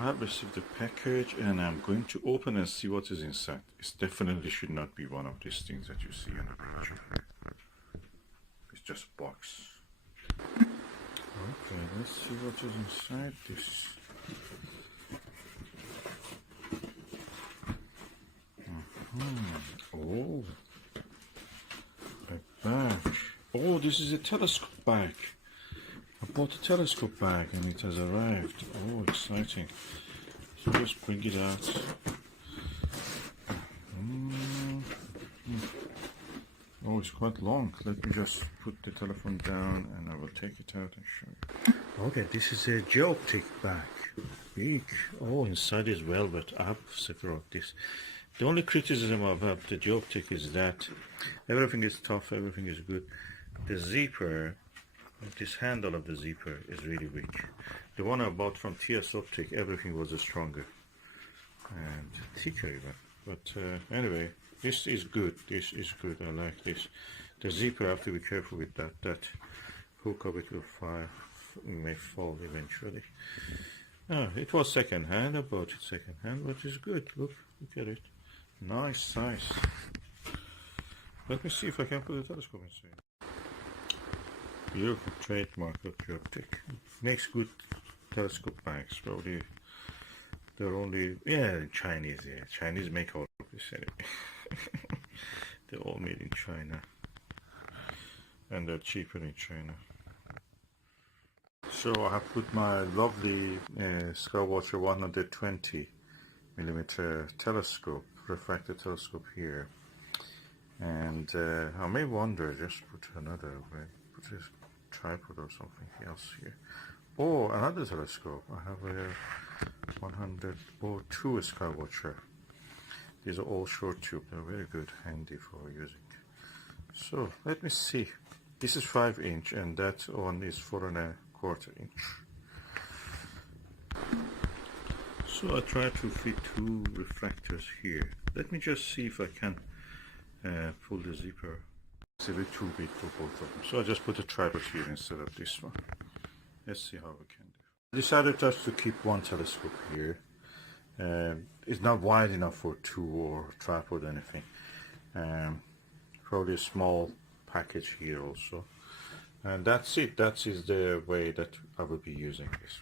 I have received the package and I'm going to open and see what is inside. It definitely should not be one of these things that you see in the picture. It's just a box. Okay, let's see what is inside this. Oh, a bag. Oh, this is a telescope bag. I bought a telescope bag and it has arrived. Oh, exciting. So just bring it out. Oh, it's quite long. Let me just put the telephone down and I will take it out and show you. Okay, this is a Geoptik bag. Big. Oh, inside is velvet. I have several of this. The only criticism about the Geoptik is that everything is tough, everything is good. The zipper, this handle of the zipper is really weak. The one I bought from Optic, everything was stronger and thicker even. But anyway, this is good. This is good. I like this. The zipper, I have to be careful with that. That hook of it will may fall eventually. It was second hand. I bought it second hand, but it's good. Look at it. Nice size. Let me see if I can put the telescope inside. Beautiful trademark of Geoptik. Makes good telescope bags. Probably they're only Chinese. Yeah, Chinese make all of this anyway. They're all made in China, and they're cheaper in China. So I have put my lovely Skywatcher 120mm telescope, refractor telescope here, and I may wonder, just put another way, put a tripod or something else here. Oh, another telescope. I have a 102 Skywatcher. These are all short tube. They're very good, handy for using. So let me see. This is 5" and that one is 4¼ inch. So I try to fit 2 refractors here. Let me just see if I can pull the zipper. It's a bit too big for both of them. So I just put a tripod here instead of this one. Let's see how we can do. I decided just to keep one telescope here. It's not wide enough for 2 or tripod or anything. Probably a small package here also. And that's it. That is the way that I will be using this.